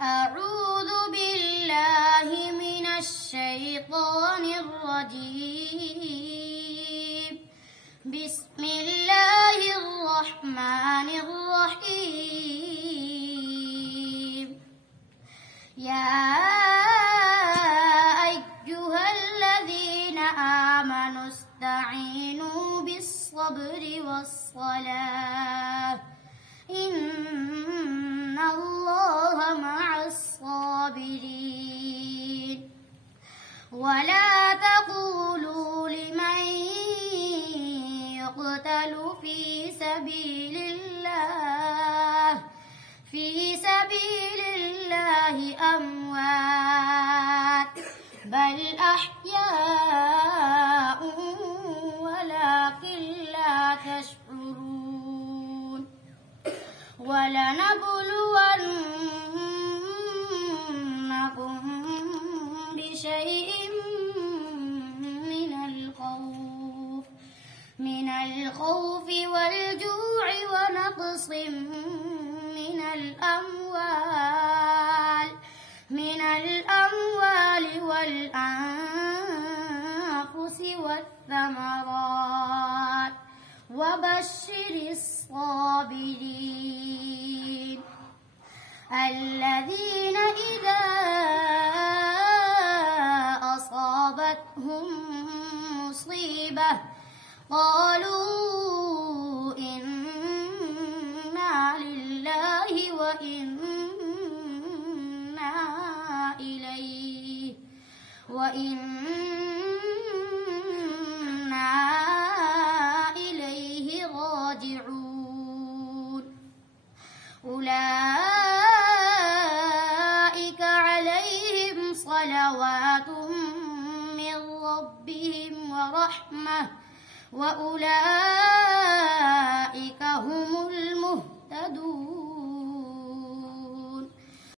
أعوذ بالله من الشيطان الرجيم. بسم الله الرحمن الرحيم. يا أيها الذين آمنوا استعينوا بالصبر والصلاة إن الله مع الصابرين. ولا تقولوا لمن يقتل في سبيل الله أموات بل أحياء ولكن لا تشعرون. ولنبلونكم بشيء من الخوف والجوع ونقص من الأموال والأنفس والثمرات وبشر الصابرين الذين إذا أصابتهم مصيبة قالوا إنا لله وإنا إليه راجعون. أولئك عليهم صلوات من ربهم ورحمة وأولئك هم